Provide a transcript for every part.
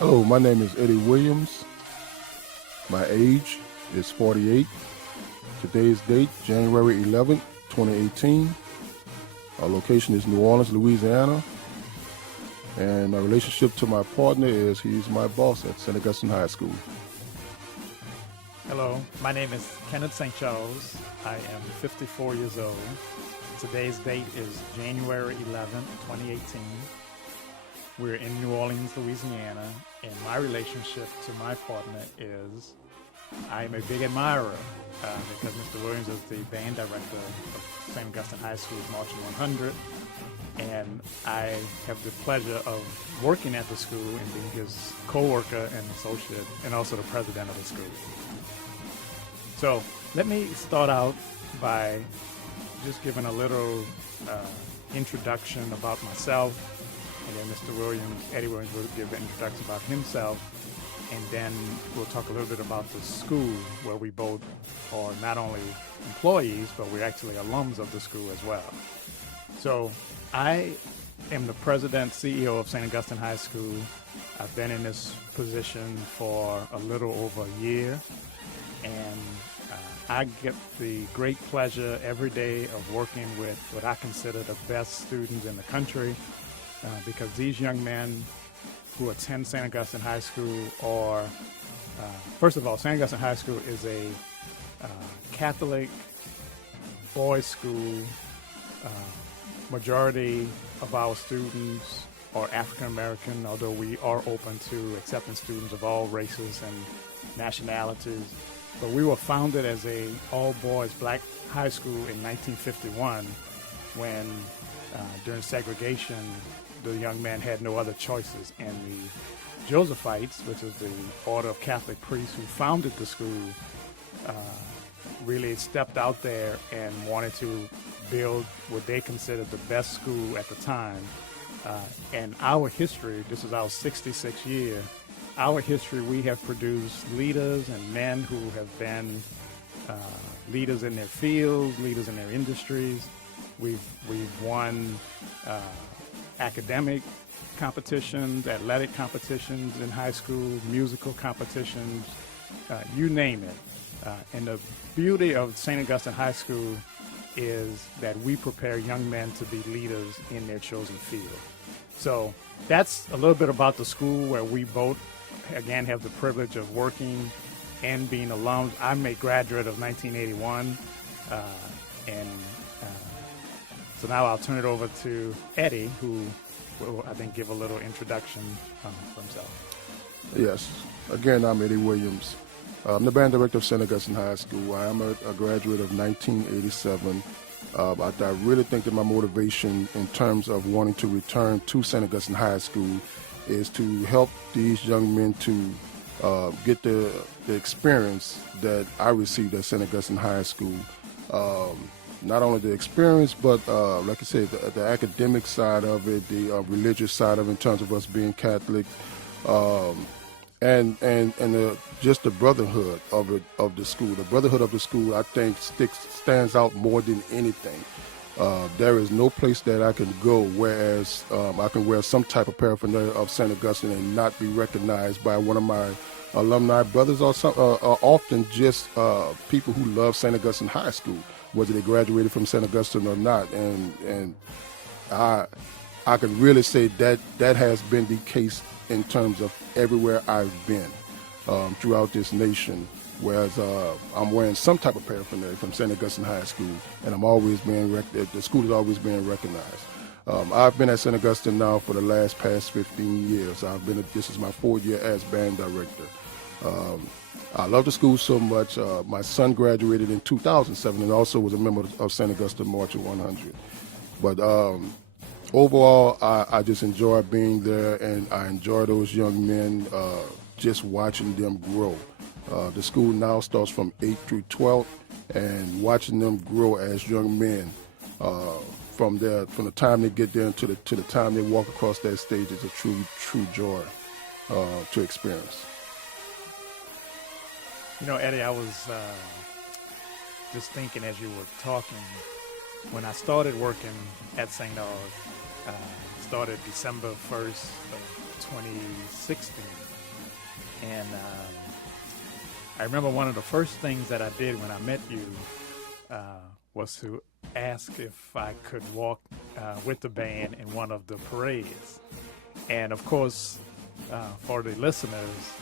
Hello, my name is Eddie Williams. My age is 48. Today's date, January 11th, 2018. Our location is New Orleans, Louisiana. And my relationship to my partner is he's my boss at St. Augustine High School. Hello, my name is Kenneth St. Charles. I am 54 years old. Today's date is January 11th, 2018. We're in New Orleans, Louisiana, and my relationship to my partner is I am a big admirer because Mr. Williams is the band director of St. Augustine High School's Marching 100, and I have the pleasure of working at the school and being his co-worker and associate, and also the president of the school. So let me start out by just giving a little introduction about myself, and then Mr. Williams, Eddie Williams, will give an introduction about himself, and then we'll talk a little bit about the school, where we both are not only employees, but we're actually alums of the school as well. So I am the president, CEO of St. Augustine High School. I've been in this position for a little over a year, and I get the great pleasure every day of working with what I consider the best students in the country, because these young men who attend St. Augustine High School are, first of all, St. Augustine High School is a Catholic boys' school. Majority of our students are African American, although we are open to accepting students of all races and nationalities. But we were founded as a all-boys black high school in 1951 when, during segregation, the young men had no other choices. And the Josephites, which is the order of Catholic priests who founded the school, really stepped out there and wanted to build what they considered the best school at the time. And our history, this is our 66th year, our history, we have produced leaders and men who have been leaders in their fields, leaders in their industries. We've won academic competitions, athletic competitions in high school, musical competitions, you name it. And the beauty of St. Augustine High School is that we prepare young men to be leaders in their chosen field. So that's a little bit about the school where we both, again, have the privilege of working and being alums. I'm a graduate of 1981, so now I'll turn it over to Eddie, who will, I think, give a little introduction for himself. Yes, again, I'm Eddie Williams. I'm the band director of St. Augustine High School. I am a graduate of 1987. I really think that my motivation in terms of wanting to return to St. Augustine High School is to help these young men to get the experience that I received at St. Augustine High School. Not only the experience, but like I said, the academic side of it, the religious side of it in terms of us being Catholic, and just the brotherhood of the school. The brotherhood of the school, I think, stands out more than anything. There is no place that I can go whereas I can wear some type of paraphernalia of St. Augustine and not be recognized by one of my alumni brothers, or often just people who love St. Augustine High School, whether they graduated from St. Augustine or not. And I can really say that has been the case in terms of everywhere I've been throughout this nation. Whereas I'm wearing some type of paraphernalia from St. Augustine High School, and I'm always being the school is always being recognized. I've been at St. Augustine now for the past 15 years. This is my 4th year as band director. I love the school so much. My son graduated in 2007 and also was a member of St. Augustine Marching 100. But overall, I just enjoy being there, and I enjoy those young men, just watching them grow. The school now starts from 8th through 12th, and watching them grow as young men from the time they get there to the time they walk across that stage is a true joy to experience. You know, Eddie, I was just thinking as you were talking, when I started working at St. Aug, started December 1st of 2016. And I remember one of the first things that I did when I met you was to ask if I could walk with the band in one of the parades. And of course, for the listeners,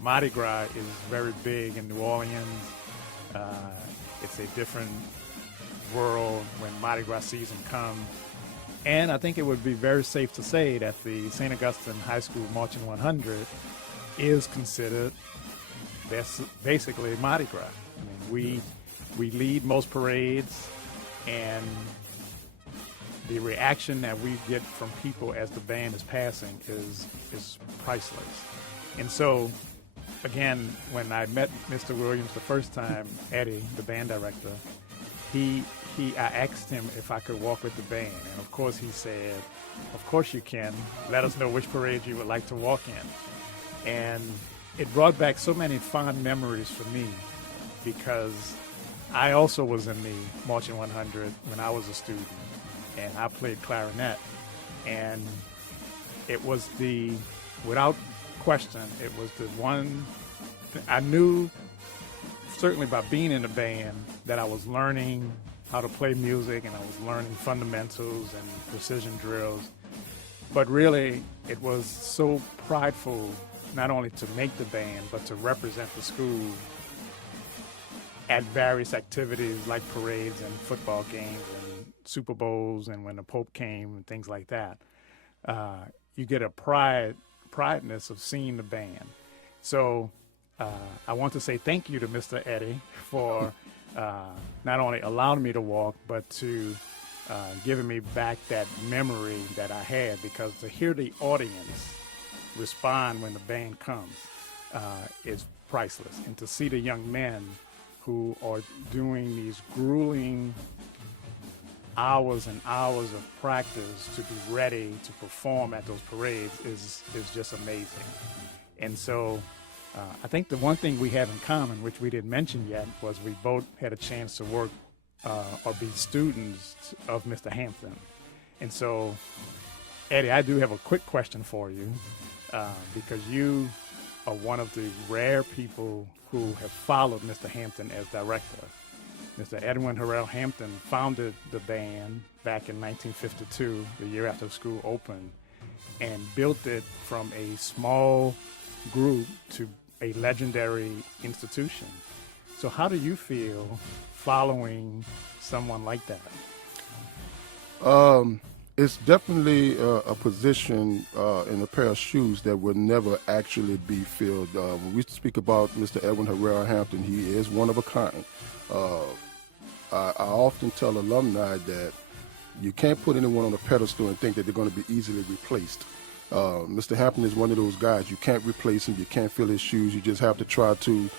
Mardi Gras is very big in New Orleans. It's a different world when Mardi Gras season comes. And I think it would be very safe to say that the St. Augustine High School Marching 100 is considered basically Mardi Gras. I mean, we lead most parades, and the reaction that we get from people as the band is passing is priceless. And so, again, when I met Mr. Williams the first time, Eddie, the band director, I asked him if I could walk with the band, and of course he said, "Of course you can. Let us know which parade you would like to walk in." And it brought back so many fond memories for me, because I also was in the Marching 100 when I was a student, and I played clarinet. And it was without question, it was the one, I knew certainly by being in the band that I was learning how to play music, and I was learning fundamentals and precision drills. But really, it was so prideful not only to make the band, but to represent the school at various activities like parades and football games and Super Bowls, and when the Pope came and things like that. You get a prideness of seeing the band. So I want to say thank you to Mr. Eddie for not only allowing me to walk, but to giving me back that memory that I had, because to hear the audience respond when the band comes is priceless. And to see the young men who are doing these grueling hours and hours of practice to be ready to perform at those parades is just amazing. And so I think the one thing we have in common, which we didn't mention yet, was we both had a chance to work or be students of Mr. Hampton. And so, Eddie, I do have a quick question for you, because you are one of the rare people who have followed Mr. Hampton as director. Mr. Edwin Harrell Hampton founded the band back in 1952, the year after school opened, and built it from a small group to a legendary institution. So how do you feel following someone like that? It's definitely a position in a pair of shoes that will never actually be filled. When we speak about Mr. Edwin Herrera Hampton, he is one of a kind. I often tell alumni that you can't put anyone on a pedestal and think that they're going to be easily replaced. Mr. Hampton is one of those guys. You can't replace him. You can't fill his shoes. You just have to try to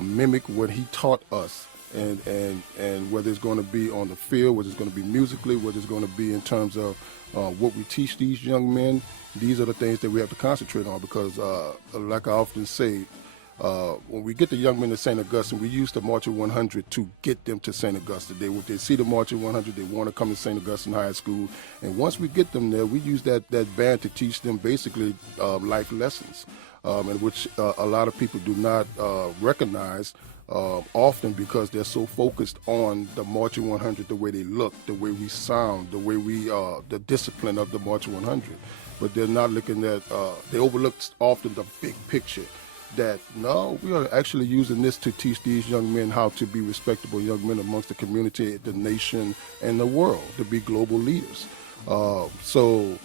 mimic what he taught us. And whether it's going to be on the field, whether it's going to be musically, whether it's going to be in terms of what we teach these young men, these are the things that we have to concentrate on, because like I often say, when we get the young men to St. Augustine, we use the Marching 100 to get them to St. Augustine. If they see the Marching 100, they want to come to St. Augustine High School. And once we get them there, we use that band to teach them basically life lessons, and which a lot of people do not recognize often, because they're so focused on the Marching 100, the way they look, the way we sound, the way the discipline of the Marching 100. But they're not looking at, they overlook often the big picture. That no, we are actually using this to teach these young men how to be respectable young men amongst the community, the nation, and the world, to be global leaders. So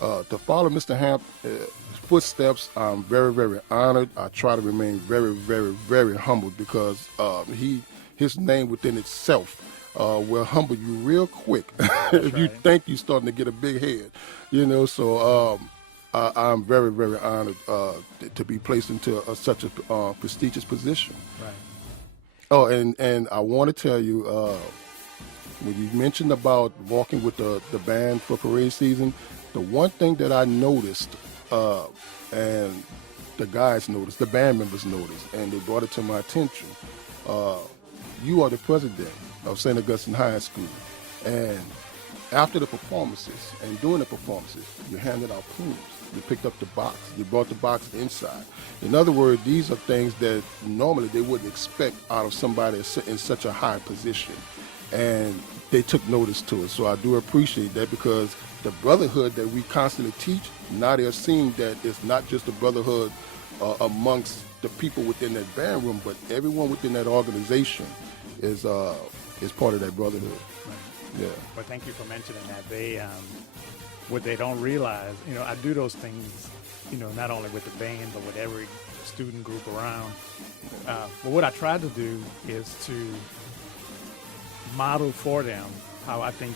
to follow Mr. Hampton's footsteps, I'm very, very honored. I try to remain very, very, very humbled, because his name within itself will humble you real quick if you think you're starting to get a big head, So I'm very, very honored to be placed into such a prestigious position. Right. Oh, and I want to tell you, when you mentioned about walking with the band for parade season, the one thing that I noticed, and the guys noticed, the band members noticed, and they brought it to my attention, you are the president of St. Augustine High School, and After the performances and during the performances, you handed out plumes. You picked up the box. You brought the box inside. In other words, these are things that normally they wouldn't expect out of somebody in such a high position. And they took notice to it. So I do appreciate that, because the brotherhood that we constantly teach, now they're seeing that it's not just a brotherhood amongst the people within that band room, but everyone within that organization is part of that brotherhood. Right. Yeah. Well, thank you for mentioning that. They, what they don't realize, I do those things, not only with the band, but with every student group around. But what I try to do is to model for them how I think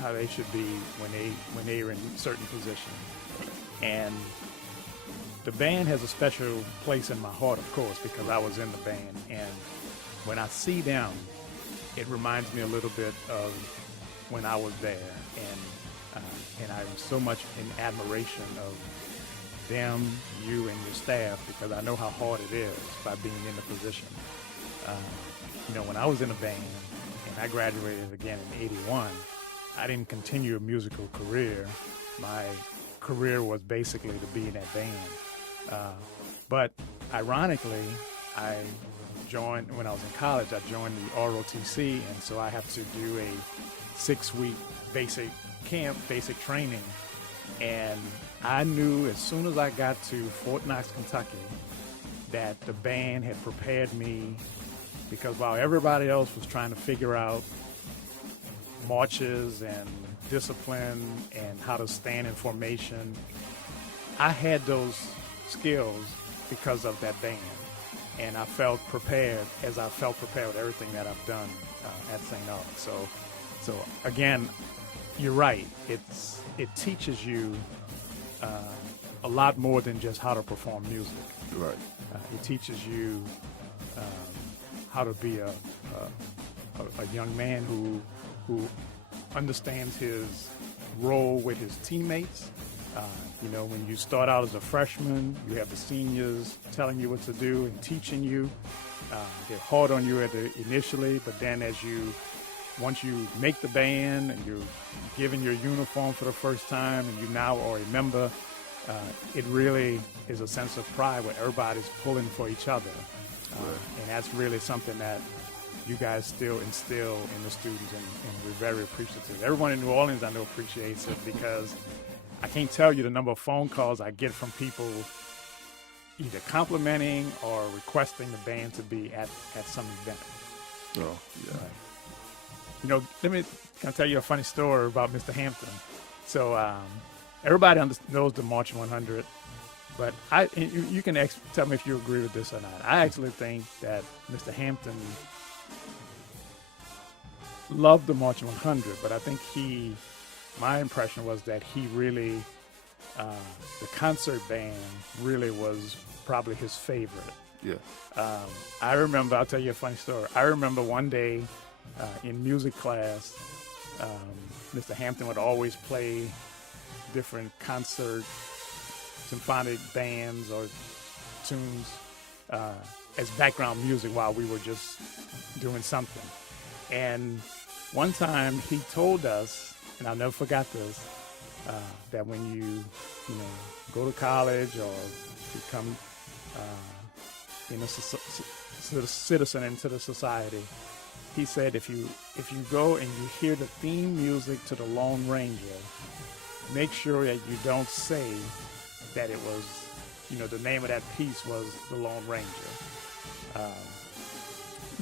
how they should be when they are in certain positions. And the band has a special place in my heart, of course, because I was in the band. And when I see them, it reminds me a little bit of when I was there. And I'm so much in admiration of them, you, and your staff, because I know how hard it is by being in the position. When I was in a band and I graduated again in '81, I didn't continue a musical career. My career was basically to be in that band. But ironically, when I was in college, I joined the ROTC, and so I have to do a 6-week basic camp, basic training. And I knew as soon as I got to Fort Knox, Kentucky, that the band had prepared me, because while everybody else was trying to figure out marches and discipline and how to stand in formation, I had those skills because of that band. And I felt prepared, as I felt prepared with everything that I've done at St. Augustine. So again, you're right. It teaches you a lot more than just how to perform music. Right. It teaches you how to be a young man who understands his role with his teammates. When you start out as a freshman, you have the seniors telling you what to do and teaching you. They're hard on you initially, but then once you make the band and you're given your uniform for the first time and you now are a member, it really is a sense of pride where everybody's pulling for each other. And that's really something that you guys still instill in the students, and we're very appreciative. Everyone in New Orleans, I know, appreciates it, because I can't tell you the number of phone calls I get from people either complimenting or requesting the band to be at some event. Oh, yeah. Can I tell you a funny story about Mr. Hampton? So everybody knows the March 100, but you can tell me if you agree with this or not. I actually think that Mr. Hampton loved the March 100, but I think my impression was that he really, the concert band really was probably his favorite. Yeah. I'll tell you a funny story. I remember one day in music class, Mr. Hampton would always play different concert symphonic bands or tunes as background music while we were just doing something. And one time he told us, and I'll never forgot this, that when you go to college or become a citizen into the society, he said if you go and you hear the theme music to the Lone Ranger, make sure that you don't say that it was, the name of that piece was the Lone Ranger.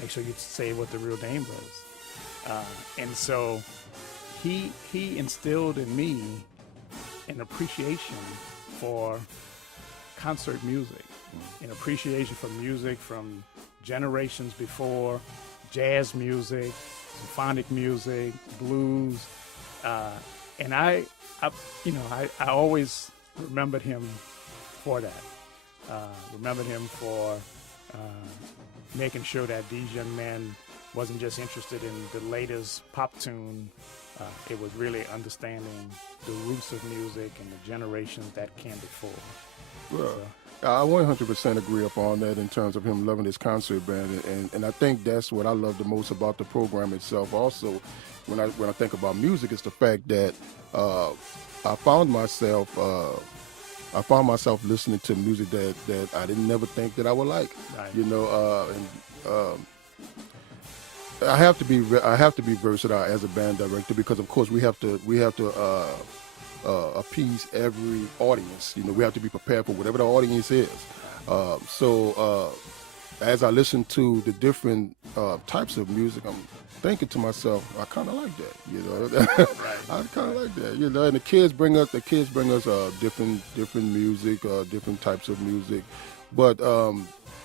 Make sure you say what the real name was. And so he instilled in me an appreciation for concert music, an appreciation for music from generations before, jazz music, symphonic music, blues, and I always remembered him for that. Remembered him for making sure that these young men wasn't just interested in the latest pop tune. It was really understanding the roots of music and the generations that came before. Well, I 100% agree upon that in terms of him loving his concert band, and I think that's what I love the most about the program itself. Also, when I think about music, it's the fact that I found myself listening to music that I didn't never think that I would like. Right. You know, I have to be versatile as a band director because of course we have to appease every audience. You know, we have to be prepared for whatever the audience is. So as I listen to the different types of music, I'm thinking to myself, I kind of like that. You know, I kind of like that. You know, and the kids bring us different music, different types of music, but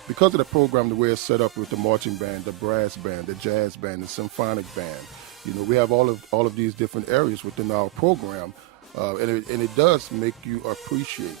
because of the program, the way it's set up with the marching band, the brass band, the jazz band, the symphonic band, you know, we have all of these different areas within our program. And it does make you appreciate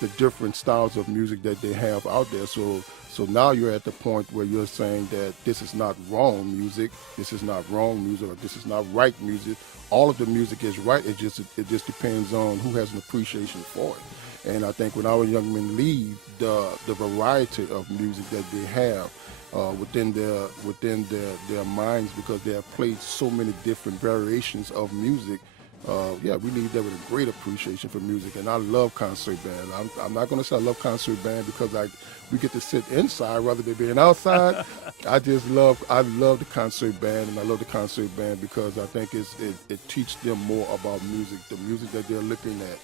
the different styles of music that they have out there. So now you're at the point where you're saying that this is not wrong music, this is not wrong music, or this is not right music. All of the music is right. It just depends on who has an appreciation for it. And I think when our young men leave, the variety of music that they have within their minds, because they have played so many different variations of music. We leave there with a great appreciation for music, and I love concert band. I'm not going to say I love concert band because we get to sit inside rather than being outside. I love the concert band, and I love the concert band because I think it teaches them more about music. The music that they're looking at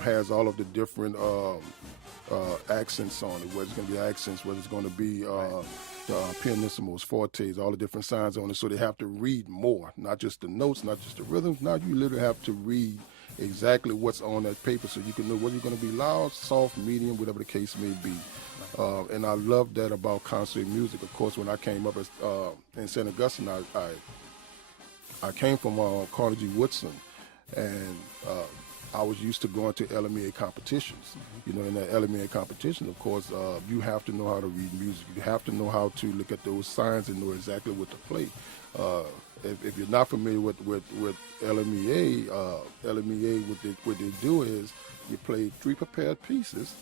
has all of the different accents on it, whether it's going to be accents, whether it's going to be the pianissimos, fortes, all the different signs on it. So they have to read more, not just the notes, not just the rhythms. Now you literally have to read exactly what's on that paper so you can know whether you're going to be loud, soft, medium, whatever the case may be. And I love that about concert music. Of course, when I came up in St. Augustine, I came from Carnegie Woodson, and I was used to going to LMEA competitions. You know, in that LMEA competition, of course, you have to know how to read music. You have to know how to look at those signs and know exactly what to play. If you're not familiar with LMEA, what they do is you play 3 prepared pieces,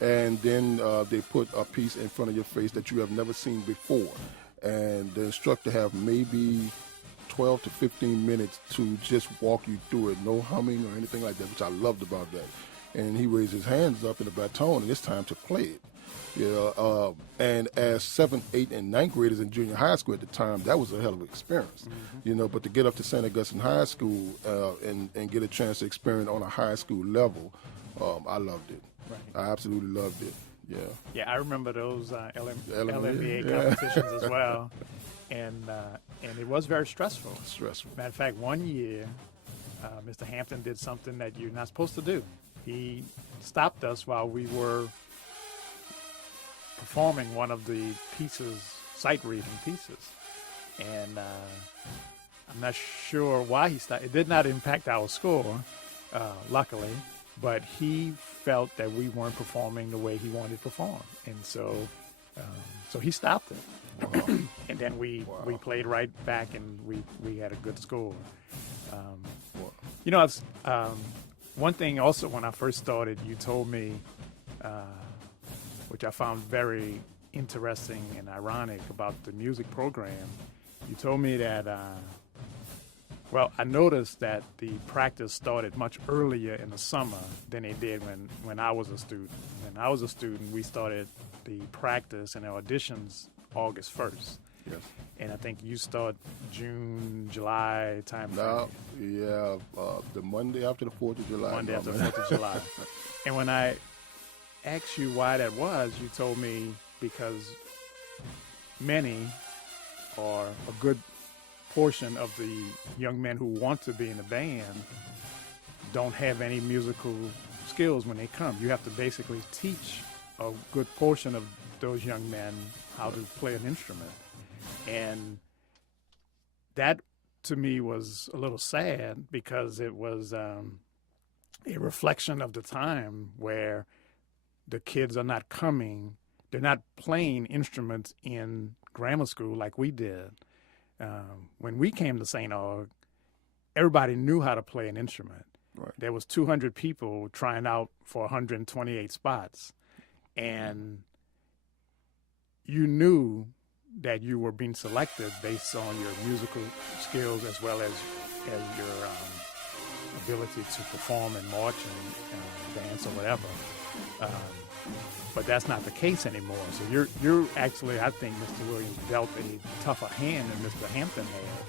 and then they put a piece in front of your face that you have never seen before. And the instructor have maybe 12 to 15 minutes to just walk you through it, no humming or anything like that, which I loved about that. And he raised his hands up in the baton, and it's time to play it. You know, and as 7th, 8th, and 9th graders in junior high school at the time, that was a hell of an experience. You know, but to get up to St. Augustine High School and get a chance to experience on a high school level, I loved it. Right. I absolutely loved it. Yeah. Yeah, I remember those LMBA competitions as well. And it was very stressful. Matter of fact, one year, Mr. Hampton did something that you're not supposed to do. He stopped us while we were performing one of the pieces, sight reading pieces. And I'm not sure why he stopped. It did not impact our score, luckily, but he felt that we weren't performing the way he wanted to perform. And so he stopped it. Wow. And then we played right back, and we had a good score. You know, it's, one thing also when I first started, you told me, which I found very interesting and ironic about the music program. You told me that, I noticed that the practice started much earlier in the summer than it did when I was a student. When I was a student, we started the practice and our auditions August 1st. Yes. And I think you start June, July time frame. The Monday after the 4th of July. Monday after the 4th of July. And when I asked you why that was, you told me because many, or a good portion of the young men who want to be in a band don't have any musical skills when they come. You have to basically teach a good portion of those young men how to play an instrument. And that, to me, was a little sad because it was a reflection of the time where the kids are not coming. They're not playing instruments in grammar school like we did. When we came to St. Aug, everybody knew how to play an instrument. Right. There was 200 people trying out for 128 spots. and you knew that you were being selected based on your musical skills as well as your ability to perform and march and dance or whatever. But that's not the case anymore. So you're actually, I think Mr. Williams dealt a tougher hand than Mr. Hampton had,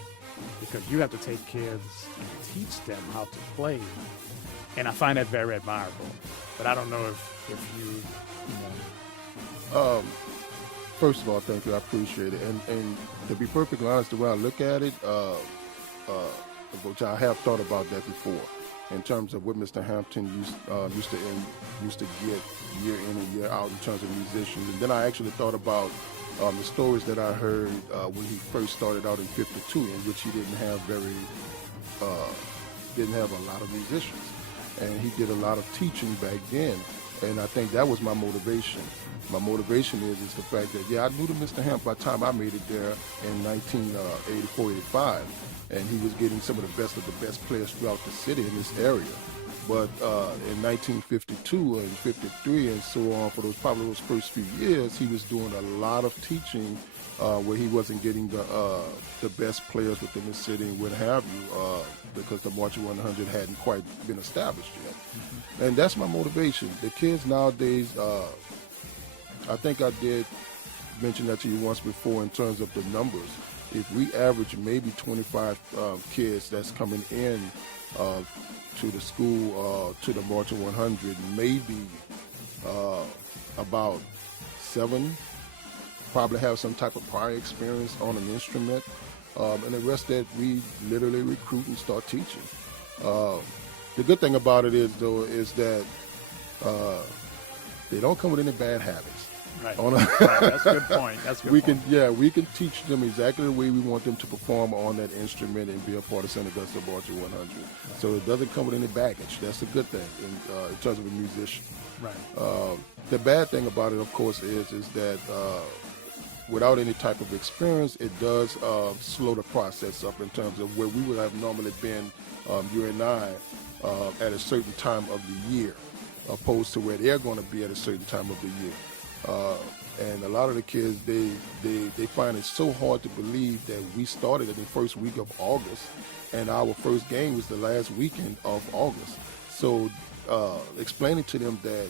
because you have to take kids and teach them how to play. And I find that very admirable. But I don't know if you know. First of all, thank you. I appreciate it. And to be perfectly honest, the way I look at it, which I have thought about that before, in terms of what Mr. Hampton used to get year in and year out in terms of musicians. And then I actually thought about the stories that I heard when he first started out in '52, in which he didn't have a lot of musicians, and he did a lot of teaching back then. And I think that was my motivation. My motivation is the fact that, I knew to Mr. Hamp by the time I made it there in 1984, 85, and he was getting some of the best players throughout the city in this area. But in 1952 and 53 and so on, for those first few years, he was doing a lot of teaching where he wasn't getting the best players within the city and what have you, because the Marching 100 hadn't quite been established yet. Mm-hmm. And that's my motivation. The kids nowadays, I think I did mention that to you once before in terms of the numbers. If we average maybe 25 kids that's coming in to the school, to the Marching 100, maybe about 7 probably have some type of prior experience on an instrument, and the rest that we literally recruit and start teaching. The good thing about it is that they don't come with any bad habits. Right. Right. That's a good point. That's a good point. We can teach them exactly the way we want them to perform on that instrument and be a part of St. Augusta Marching 100. Right. So it doesn't come with any baggage. That's a good thing in terms of a musician. Right. The bad thing about it, of course, is that without any type of experience, it does slow the process up in terms of where we would have normally been, you and I, at a certain time of the year, opposed to where they're going to be at a certain time of the year. And a lot of the kids, they find it so hard to believe that we started in the first week of August, and our first game was the last weekend of August. So explaining to them that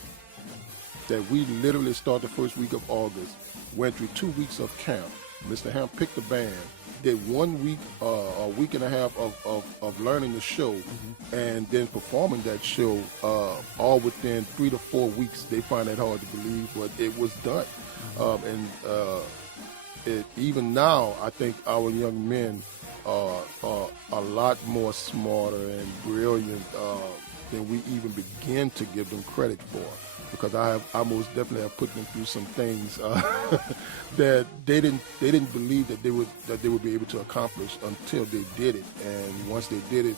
we literally start the first week of August, went through 2 weeks of camp. Mr. Ham picked the band, did 1 week, a week and a half of learning the show, mm-hmm. and then performing that show all within 3 to 4 weeks. They find that hard to believe, but it was done. Mm-hmm. Even now, I think our young men are a lot more smarter and brilliant than we even begin to give them credit for. Because I most definitely have put them through some things that they didn't believe that they would be able to accomplish until they did it. And once they did it,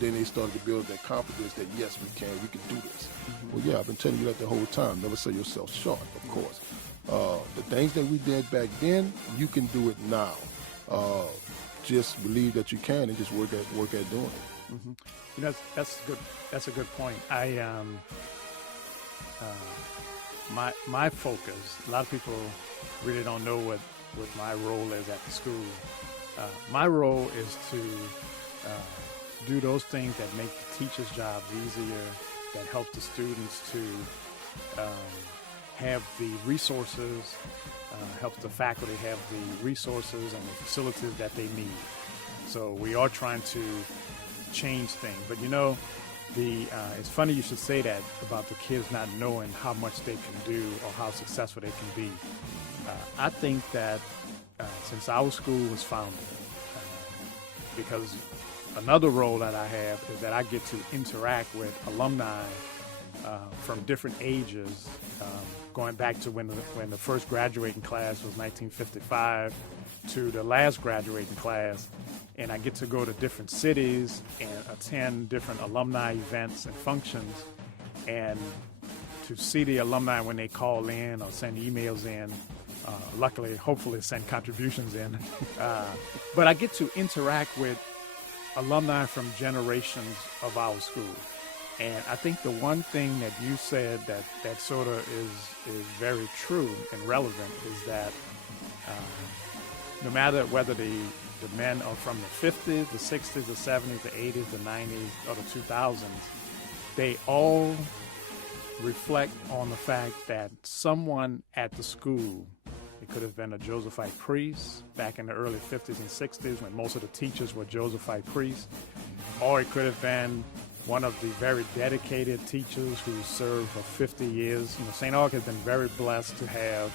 then they started to build that confidence that yes, we can do this. Mm-hmm. Well, I've been telling you that the whole time. Never sell yourself short, of course. The things that we did back then, you can do it now. Just believe that you can and just work at doing it. Mm-hmm. That's a good point. My focus, a lot of people really don't know what my role is at the school. My role is to do those things that make the teachers' jobs easier, that help the students to have the resources, helps the faculty have the resources and the facilities that they need. So we are trying to change things. But it's funny you should say that about the kids not knowing how much they can do or how successful they can be. I think that since our school was founded, because another role that I have is that I get to interact with alumni from different ages, going back to when the first graduating class was 1955 to the last graduating class. And I get to go to different cities and attend different alumni events and functions, and to see the alumni when they call in or send emails in, luckily, hopefully send contributions in. But I get to interact with alumni from generations of our school. And I think the one thing that you said that sort of is very true and relevant is that no matter whether the men are from the 50s, the 60s, the 70s, the 80s, the 90s, or the 2000s, they all reflect on the fact that someone at the school, it could have been a Josephite priest back in the early 50s and 60s when most of the teachers were Josephite priests, or it could have been one of the very dedicated teachers who served for 50 years. St. Aug has been very blessed to have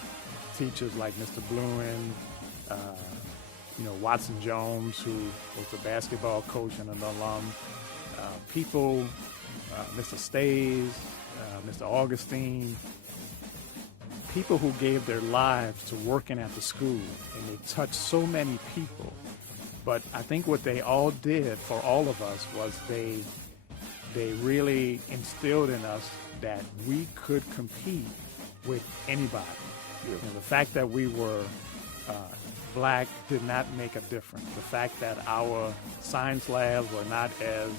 teachers like Mr. Bluen, Watson Jones, who was the basketball coach and an alum, people, Mr. Stays, Mr. Augustine, people who gave their lives to working at the school, and they touched so many people. But I think what they all did for all of us was they really instilled in us that we could compete with anybody. The fact that we were black did not make a difference. The fact that our science labs were not as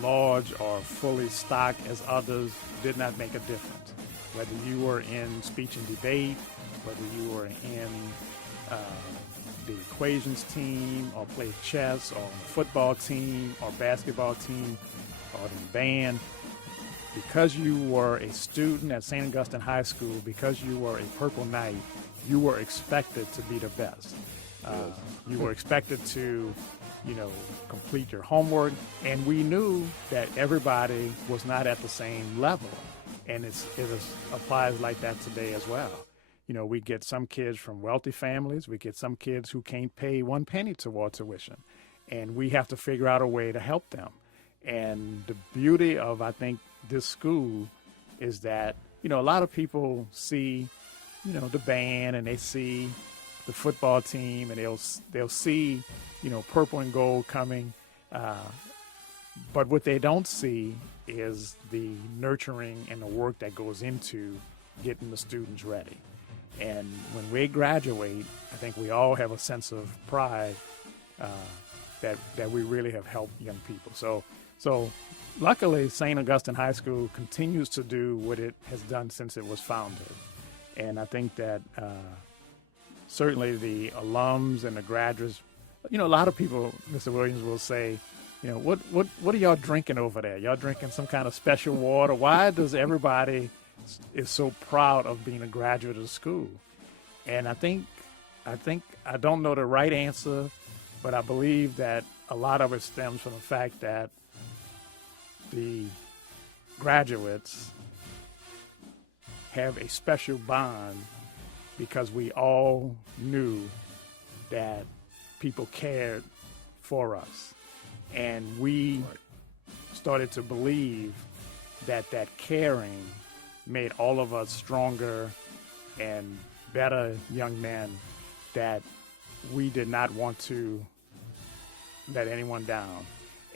large or fully stocked as others did not make a difference. Whether you were in speech and debate, whether you were in the equations team or played chess or on the football team or basketball team or in the band, because you were a student at St. Augustine High School, because you were a Purple Knight, you were expected to be the best. You were expected to, complete your homework, and we knew that everybody was not at the same level, and it applies like that today as well. We get some kids from wealthy families, we get some kids who can't pay 1 penny toward tuition, and we have to figure out a way to help them. And the beauty of, I think, this school is that, a lot of people see, the band, and they see the football team, and they'll see, purple and gold coming. But what they don't see is the nurturing and the work that goes into getting the students ready. And when we graduate, I think we all have a sense of pride that we really have helped young people. So luckily, St. Augustine High School continues to do what it has done since it was founded. And I think that certainly the alums and the graduates, a lot of people, Mr. Williams, will say, what are y'all drinking over there? Y'all drinking some kind of special water? Why does everybody is so proud of being a graduate of the school? And I think I don't know the right answer, but I believe that a lot of it stems from the fact that the graduates have a special bond because we all knew that people cared for us. And we started to believe that caring made all of us stronger and better young men, that we did not want to let anyone down.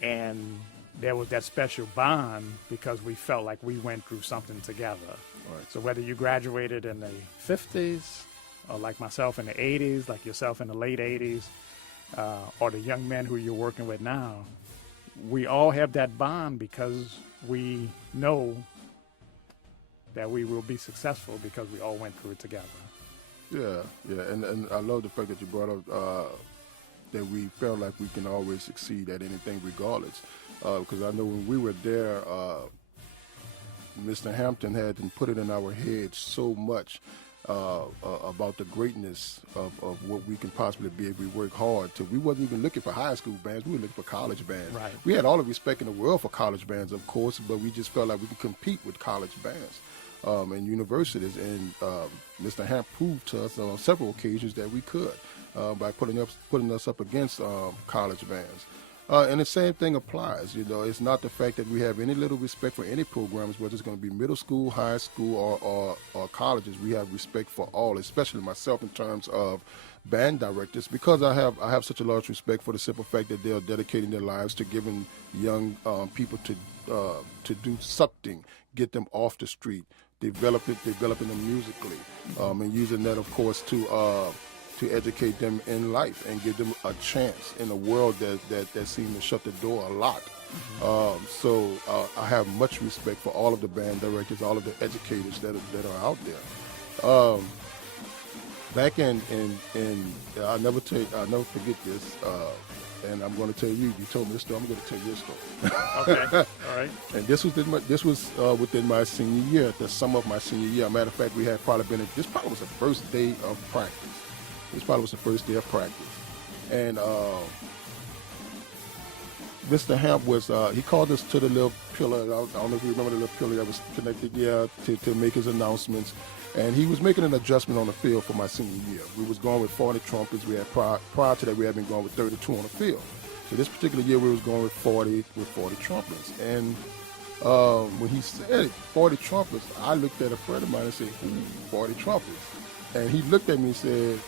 And there was that special bond because we felt like we went through something together. Right. So whether you graduated in the 50s or like myself in the 80s, like yourself in the late 80s, or the young men who you're working with now, we all have that bond because we know that we will be successful because we all went through it together. Yeah, and I love the fact that you brought up that we felt like we can always succeed at anything regardless. Because I know when we were there, Mr. Hampton had put it in our heads so much about the greatness of what we can possibly be if we work hard. We wasn't even looking for high school bands, we were looking for college bands. Right. We had all the respect in the world for college bands, of course, but we just felt like we could compete with college bands and universities. And Mr. Hamp proved to us on several occasions that we could by putting us up against college bands. And the same thing applies. It's not the fact that we have any little respect for any programs, whether it's going to be middle school, high school, or colleges. We have respect for all, especially myself in terms of band directors, because I have such a large respect for the simple fact that they are dedicating their lives to giving young people to do something, get them off the street, developing them musically, and using that, of course, to educate them in life and give them a chance in a world that seems to shut the door a lot I have much respect for all of the band directors, all of the educators that are out there. Back in I'll never forget this. And I'm going to tell you. You told me this story. I'm going to tell you this story. Okay. All right. And this was within my senior year, the summer of my senior year. Matter of fact, we had probably been. This probably was the first day of practice. And Mr. Hamp was. He called us to the little pillar. I don't know if you remember the little pillar that was connected. Yeah, to make his announcements. And he was making an adjustment on the field for my senior year. We was going with 40 trumpets. We had prior to that we had been going with 32 on the field. So this particular year we was going with 40 trumpets. And when he said 40 trumpets, I looked at a friend of mine and said, 40 trumpets? And he looked at me and said,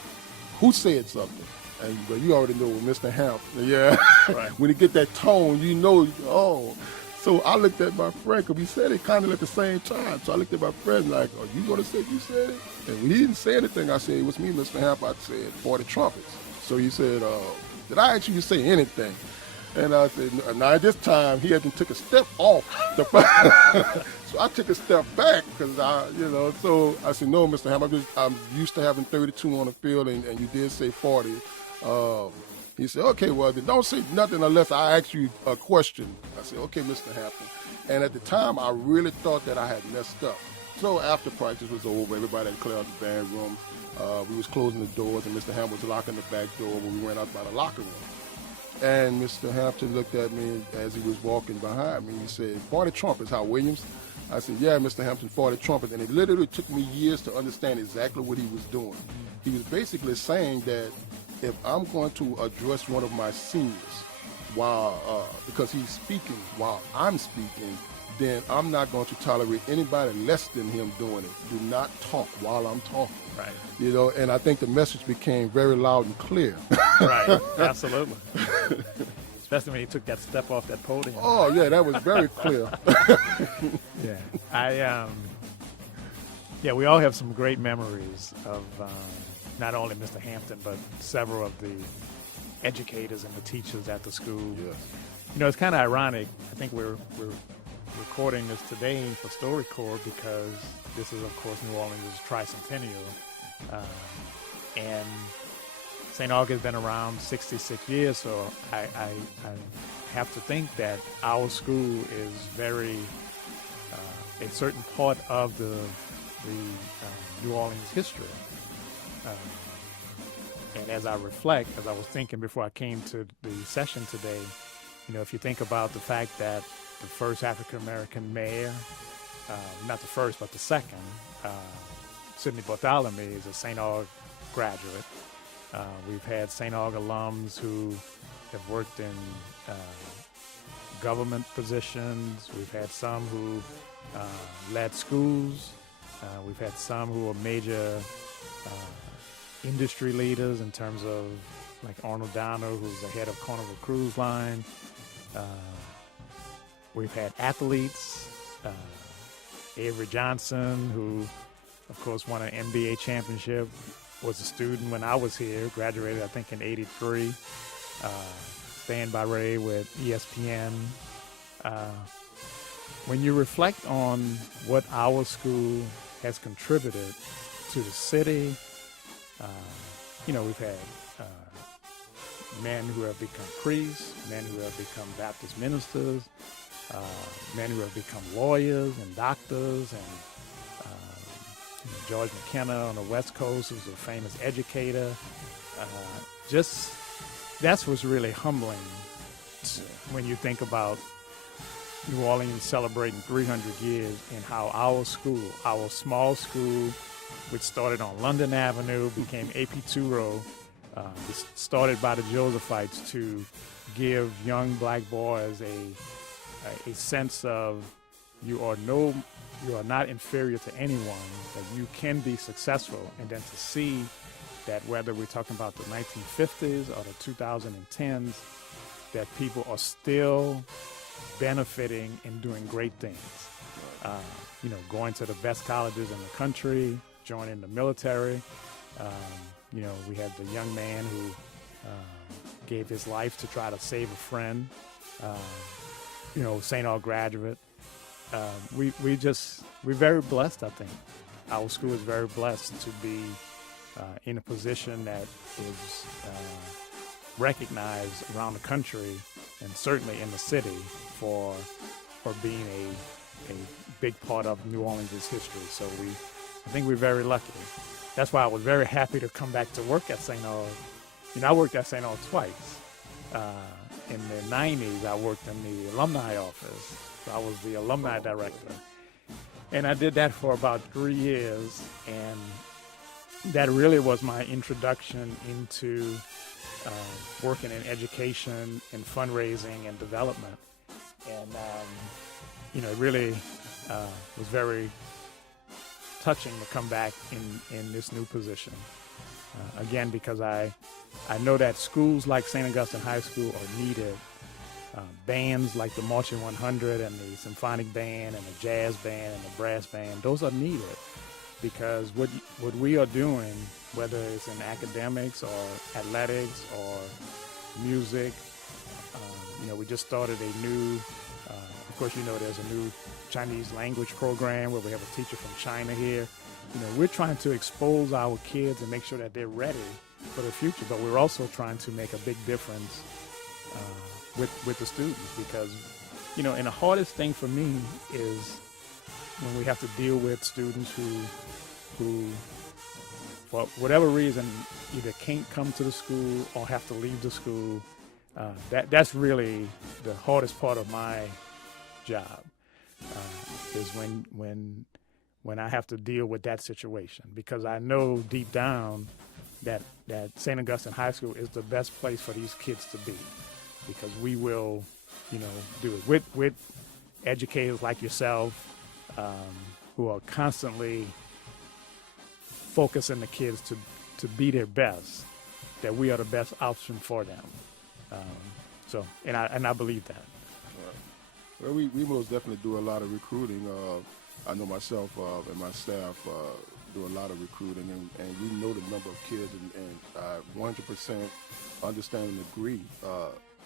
who said something? And but you already know with Mr. Hamp, yeah. Right. When you get that tone, you know, oh. So I looked at my friend, because we said it kind of at the same time. So I looked at my friend like, are you going to say you said it? And when he didn't say anything, I said, it was me, Mr. Hamp. I said 40 trumpets. So he said, did I ask you to say anything? And I said, now at this time, he hadn't took a step off. So I took a step back because so I said, no, Mr. Hamp, I'm used to having 32 on the field, and you did say 40. He said, okay, well, then don't say nothing unless I ask you a question. I said, okay, Mr. Hampton. And at the time, I really thought that I had messed up. So after practice was over, everybody had cleared out the band room. We was closing the doors, and Mr. Hampton was locking the back door when we went out by the locker room. And Mr. Hampton looked at me as he was walking behind me. He said, 40 trumpets, how, Williams? I said, yeah, Mr. Hampton, 40 trumpets. And it literally took me years to understand exactly what he was doing. He was basically saying that if I'm going to address one of my seniors because he's speaking while I'm speaking, then I'm not going to tolerate anybody less than him doing it. Do not talk while I'm talking. Right. And I think the message became very loud and clear. Right. Absolutely. Especially when he took that step off that podium. Oh, yeah, that was very clear. Yeah. We all have some great memories of not only Mr. Hampton, but several of the educators and the teachers at the school. Yes. It's kind of ironic. I think we're recording this today for StoryCorps because this is, of course, New Orleans' tricentennial. And St. Aug has been around 66 years, so I have to think that our school is very a certain part of the New Orleans history. And as I reflect, as I was thinking before I came to the session today, if you think about the fact that the first African-American mayor, not the first, but the second, Sidney Bartholomew, is a St. Aug graduate. We've had St. Aug alums who have worked in government positions. We've had some who led schools. We've had some who are major industry leaders in terms of like Arnold Downer, who's the head of Carnival Cruise Line. We've had athletes, Avery Johnson, who of course won an NBA championship, was a student when I was here, graduated I think in '83, Stan Barre with ESPN. When you reflect on what our school has contributed to the city, we've had men who have become priests, men who have become Baptist ministers, men who have become lawyers and doctors, and George McKenna on the West Coast, who's a famous educator. That's what's really humbling when you think about New Orleans celebrating 300 years and how our school, our small school, which started on London Avenue, became AP Turo, started by the Josephites to give young black boys a sense of you are not inferior to anyone, that you can be successful, and then to see that whether we're talking about the 1950s or the 2010s, that people are still benefiting and doing great things. Going to the best colleges in the country, joining the military. We had the young man who gave his life to try to save a friend. St. Aug graduate. We're very blessed. I think our school is very blessed to be in a position that is recognized around the country and certainly in the city for being a big part of New Orleans' history. So I think we're very lucky. That's why I was very happy to come back to work at St. Aug. I worked at St. Aug twice. In the 90s, I worked in the alumni office. So I was the alumni director. And I did that for about 3 years. And that really was my introduction into working in education and fundraising and development. And, it really was very touching to come back in this new position. Again, because I know that schools like St. Augustine High School are needed. Bands like the Marching 100 and the Symphonic Band and the Jazz Band and the Brass Band, those are needed because what we are doing, whether it's in academics or athletics or music, we just started a new, of course, there's a new Chinese language program where we have a teacher from China here. We're trying to expose our kids and make sure that they're ready for the future, but we're also trying to make a big difference with the students because, and the hardest thing for me is when we have to deal with students who for whatever reason either can't come to the school or have to leave the school. That's really the hardest part of my job is when I have to deal with that situation because I know deep down that St. Augustine High School is the best place for these kids to be because we will, do it with educators like yourself who are constantly focusing the kids to be their best, that we are the best option for them. And I believe that. Well, we most definitely do a lot of recruiting. I know myself and my staff do a lot of recruiting, and we know the number of kids, and I 100% understand and agree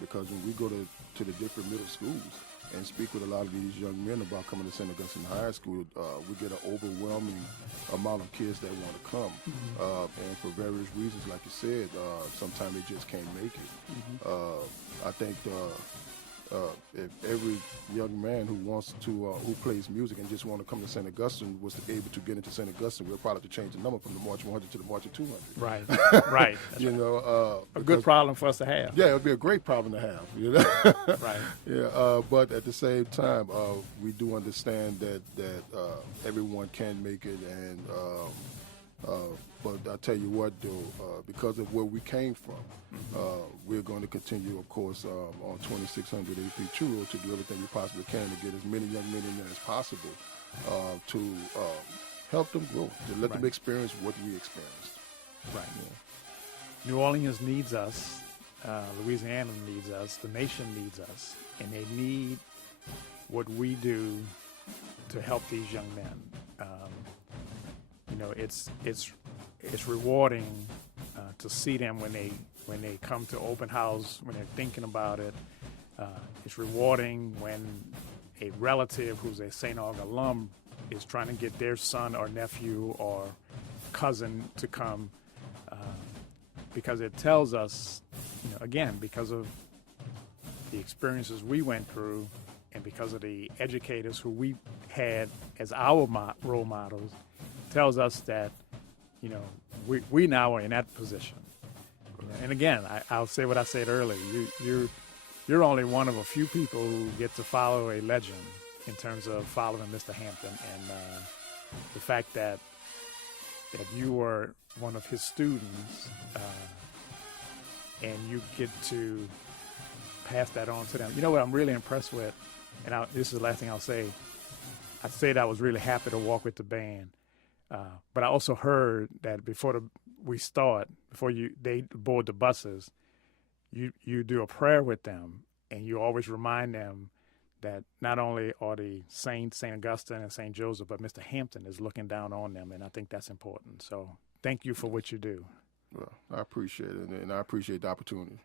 because when we go to the different middle schools and speak with a lot of these young men about coming to St. Augustine High School, we get an overwhelming amount of kids that want to come. And for various reasons, like you said, sometimes they just can't make it. I think if every young man who wants to, who plays music and just want to come to St. Augustine was able to get into St. Augustine, we'll probably have to change the number from the March 100 to the March 200. Right, right. A good problem for us to have. Yeah, it would be a great problem to have. Right. Yeah, but at the same time, we do understand that everyone can make it, and but I tell you what, though, because of where we came from, we're going to continue, of course, on 2600 AP True to do everything we possibly can to get as many young men in there as possible to help them grow, to let them experience what we experienced. Right. Yeah. New Orleans needs us. Louisiana needs us. The nation needs us, and they need what we do to help these young men. It's rewarding to see them when they come to open house, when they're thinking about it. It's rewarding when a relative who's a St. Aug alum is trying to get their son or nephew or cousin to come because it tells us, again, because of the experiences we went through and because of the educators who we had as our role models, tells us that, we now are in that position. And again, I'll say what I said earlier. You're only one of a few people who get to follow a legend in terms of following Mr. Hampton, and the fact that you were one of his students, and you get to pass that on to them. You know what I'm really impressed with, and this is the last thing I'll say. I said I was really happy to walk with the band. But I also heard that before they board the buses, you do a prayer with them, and you always remind them that not only are the saints, St. Augustine and St. Joseph, but Mr. Hampton is looking down on them, and I think that's important. So thank you for what you do. Well, I appreciate it, and I appreciate the opportunity.